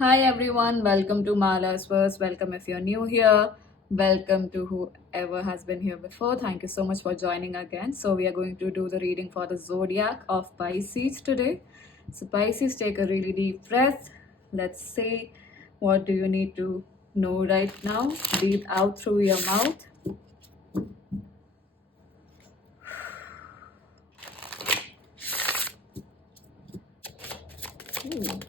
Hi everyone, welcome to Mala's Verse. Welcome if you're new here. Welcome to whoever has been here before. Thank you so much for joining again. So, we are going to do the reading for the zodiac of Pisces today. So, Pisces, take a really deep breath. Let's see what do you need to know right now. Breathe out through your mouth. Ooh.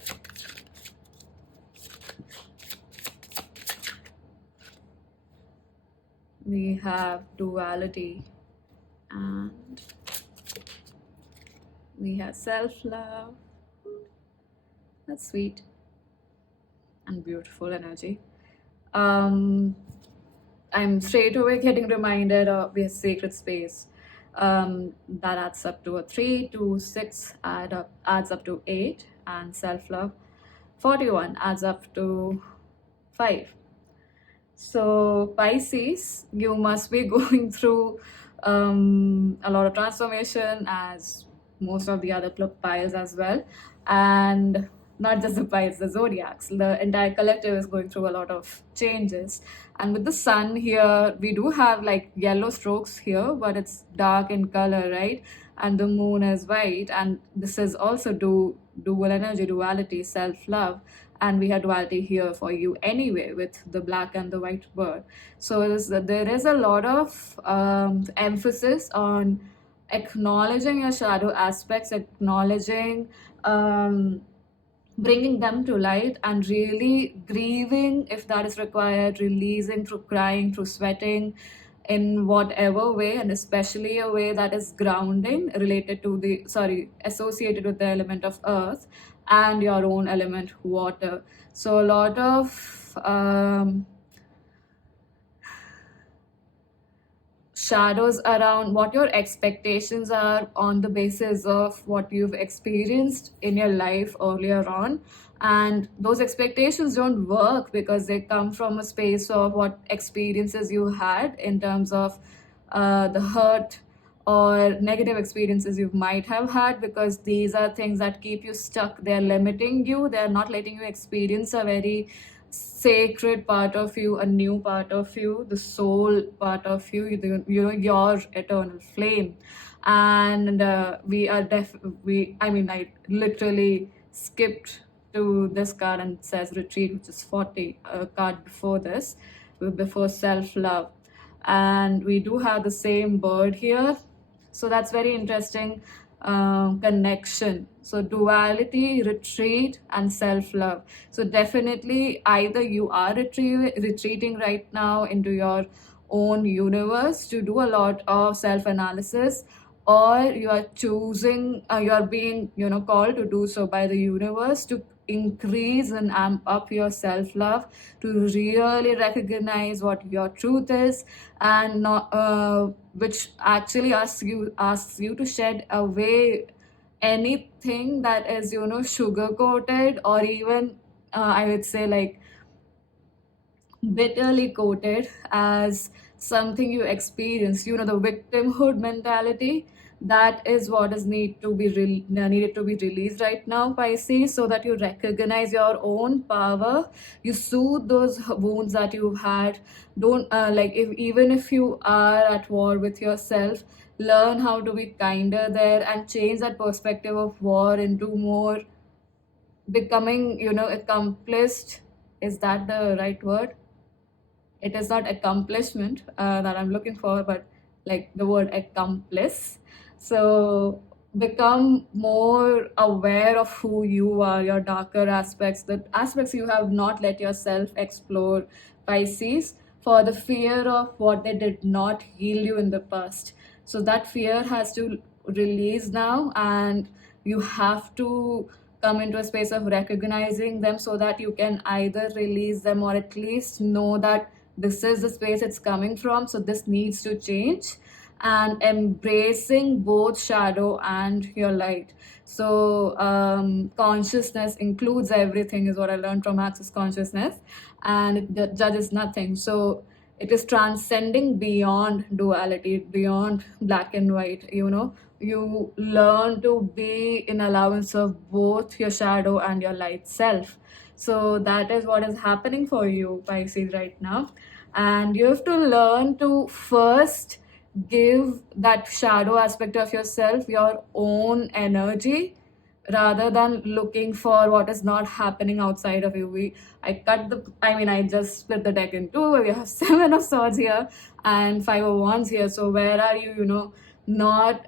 We have duality and we have self-love. That's sweet and beautiful energy. I'm straight away getting reminded of the sacred space. That adds up to a 3, 2, 6 adds up to 8, and self-love 41 adds up to 5. So Pisces, you must be going through a lot of transformation, as most of the other piles as well, and not just the piles, the zodiacs. The entire collective is going through a lot of changes. And with the sun here, we do have like yellow strokes here, but it's dark in color, right? And the moon is white, and this is also dual energy, duality, self-love, and we had duality here for you anyway with the black and the white bird. So there is a lot of emphasis on acknowledging your shadow aspects, acknowledging, bringing them to light, and really grieving if that is required, releasing through crying, through sweating, in whatever way, and especially a way that is grounding, related to the associated with the element of earth and your own element water. So a lot of shadows around what your expectations are on the basis of what you've experienced in your life earlier on. And those expectations don't work because they come from a space of what experiences you had in terms of the hurt or negative experiences you might have had, because these are things that keep you stuck. They're limiting you, they're not letting you experience a very sacred part of you, a new part of you, the soul part of you, your eternal flame. And I literally skipped to this card, and it says retreat, which is 40, a card before this, before self-love. And we do have the same bird here, so that's very interesting. Connection. So duality, retreat, and self-love. So definitely either you are retreating right now into your own universe to do a lot of self-analysis, or you are choosing, you are being called to do so by the universe to increase and amp up your self-love, to really recognize what your truth is, and not which actually asks you to shed away anything that is sugar coated, or even I would say like bitterly coated as something you experience, the victimhood mentality. That is what is needed to be released right now, Pisces, so that you recognize your own power, you soothe those wounds that you've had. Don't even if you are at war with yourself, learn how to be kinder there, and change that perspective of war into more becoming accomplished. Is that the right word? It is not accomplishment that I'm looking for, but like the word accomplice. So become more aware of who you are, your darker aspects, the aspects you have not let yourself explore, Pisces, for the fear of what they did not heal you in the past. So that fear has to release now, and you have to come into a space of recognizing them, so that you can either release them or at least know that this is the space it's coming from, so this needs to change. And embracing both shadow and your light. So consciousness includes everything, is what I learned from Access Consciousness, and it judges nothing. So it is transcending beyond duality, beyond black and white. You learn to be in allowance of both your shadow and your light self. So that is what is happening for you, Pisces, right now. And you have to learn to first give that shadow aspect of yourself your own energy, rather than looking for what is not happening outside of you. I just split the deck in two. We have Seven of Swords here and Five of Wands here. So where are you, not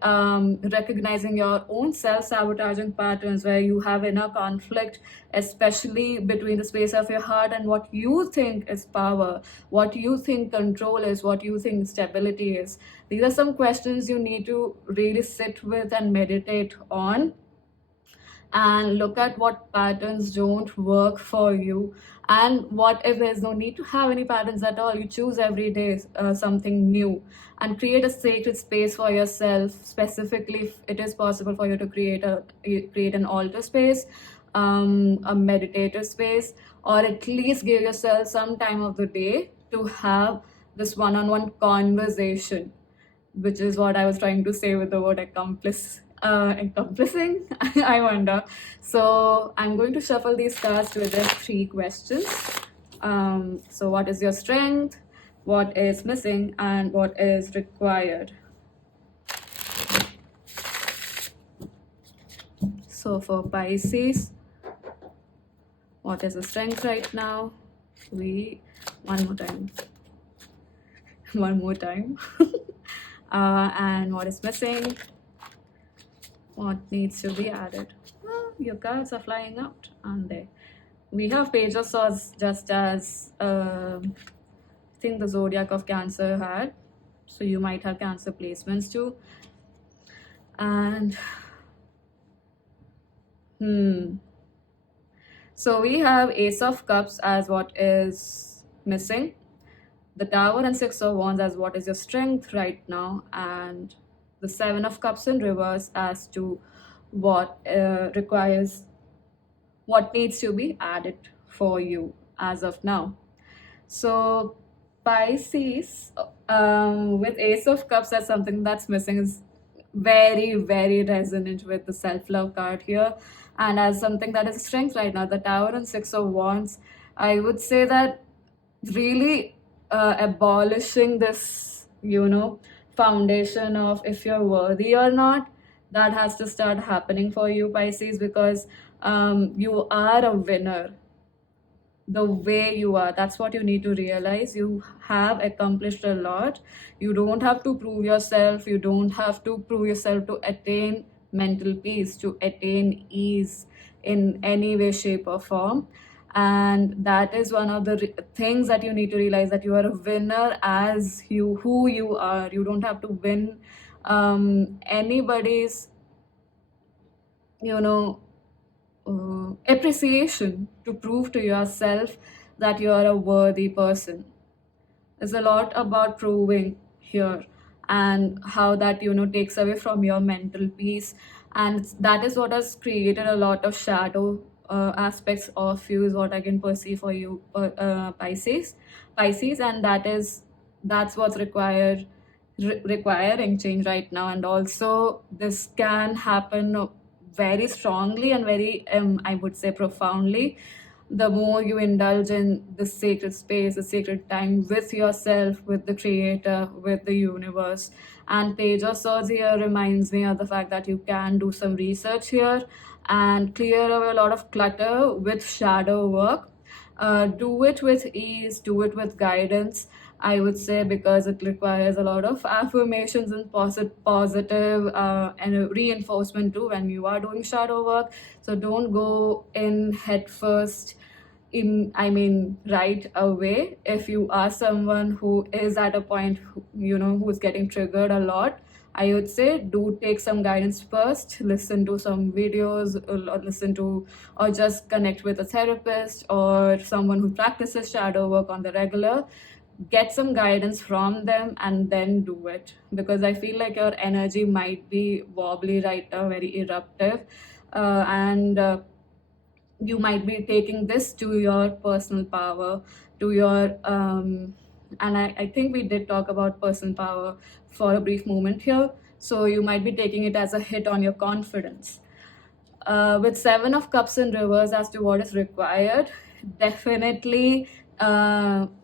recognizing your own self-sabotaging patterns, where you have inner conflict, especially between the space of your heart and what you think is power, what you think control is, what you think stability is. These are some questions you need to really sit with and meditate on, and look at what patterns don't work for you, and what if there's no need to have any patterns at all. You choose every day something new, and create a sacred space for yourself. Specifically, if it is possible for you to create an altar space, a meditative space, or at least give yourself some time of the day to have this one-on-one conversation, which is what I was trying to say with the word accomplice. Encompassing, I wonder. So I'm going to shuffle these cards to address 3 questions. So what is your strength? What is missing? And what is required? So for Pisces, what is the strength right now? One more time. One more time. And what is missing? What needs to be added? Well, your cards are flying out, aren't they? We have Page of Swords, just as I think the zodiac of Cancer had. So you might have Cancer placements too. And so we have Ace of Cups as what is missing, the Tower and Six of Wands as what is your strength right now, and the Seven of Cups in reverse as to what needs to be added for you as of now. So Pisces, with Ace of Cups as something that's missing, is very, very resonant with the self-love card here, and as something that is strength right now, the Tower and Six of Wands, I would say that really abolishing this, foundation of if you're worthy or not, that has to start happening for you, Pisces, because you are a winner the way you are. That's what you need to realize. You have accomplished a lot. You don't have to prove yourself. You don't have to prove yourself to attain mental peace, to attain ease in any way, shape, or form. And that is one of the things that you need to realize, that you are a winner as who you are. You don't have to win anybody's, appreciation to prove to yourself that you are a worthy person. There's a lot about proving here, and how that takes away from your mental peace, and that is what has created a lot of shadow aspects of you, is what I can perceive for you, Pisces, and that's what's requiring change right now. And also this can happen very strongly and very I would say profoundly, the more you indulge in the sacred space, the sacred time with yourself, with the creator, with the universe. And Page of Swords here reminds me of the fact that you can do some research here and clear away a lot of clutter with shadow work. Do it with ease, do it with guidance, I would say, because it requires a lot of affirmations and positive and reinforcement too when you are doing shadow work. So don't go in head first, right away. If you are someone who is at a point, who's getting triggered a lot, I would say do take some guidance first, listen to some videos, or just connect with a therapist or someone who practices shadow work on the regular. Get some guidance from them and then do it, because I feel like your energy might be wobbly right now, very eruptive, and you might be taking this to your personal power, to your and I think we did talk about personal power for a brief moment here. So you might be taking it as a hit on your confidence. With Seven of Cups in reverse as to what is required, definitely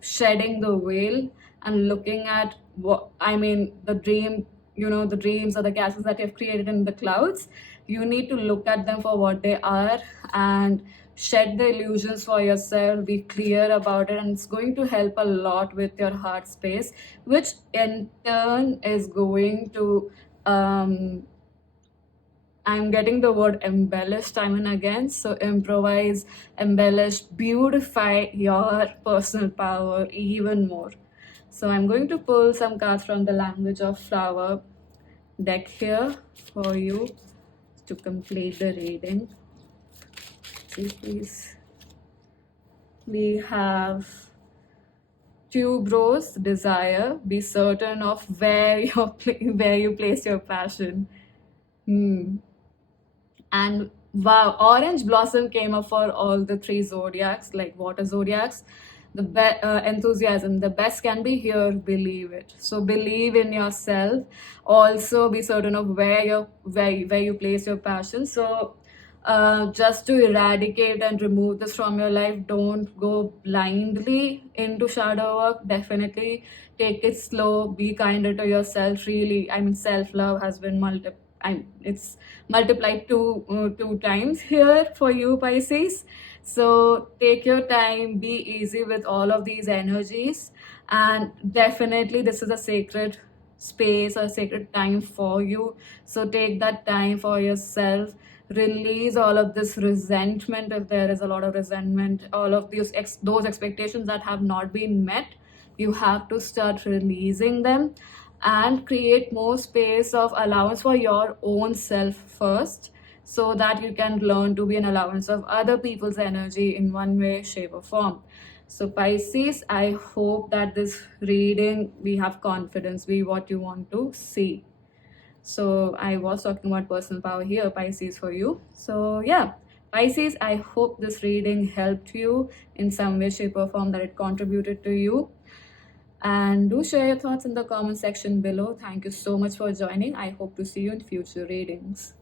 shedding the veil and looking at what I mean, the dream, the dreams or the castles that you've created in the clouds. You need to look at them for what they are and shed the illusions for yourself, be clear about it, and it's going to help a lot with your heart space, which in turn is going to I'm getting the word embellish time and again. So improvise, embellish, beautify your personal power even more. So I'm going to pull some cards from the Language of Flower deck here for you to complete the reading. See, please. We have Tuberose, desire. Be certain of where you place your passion. And wow, orange blossom came up for all the three zodiacs, like water zodiacs. Enthusiasm, the best can be here, believe it. So believe in yourself. Also be certain of where you place your passion. So just to eradicate and remove this from your life, don't go blindly into shadow work. Definitely take it slow, be kinder to yourself. Really, I mean, self-love has been it's multiplied two times here for you, Pisces. So take your time, be easy with all of these energies, and definitely this is a sacred space or sacred time for you. So take that time for yourself. Release all of this resentment if there is a lot of resentment, all of those expectations that have not been met. You have to start releasing them and create more space of allowance for your own self first, so that you can learn to be an allowance of other people's energy in one way, shape, or form. So, Pisces, I hope that this reading, we have confidence, be what you want to see. So, I was talking about personal power here, Pisces, for you. So, yeah. Pisces, I hope this reading helped you in some way, shape, or form, that it contributed to you. And do share your thoughts in the comment section below. Thank you so much for joining. I hope to see you in future readings.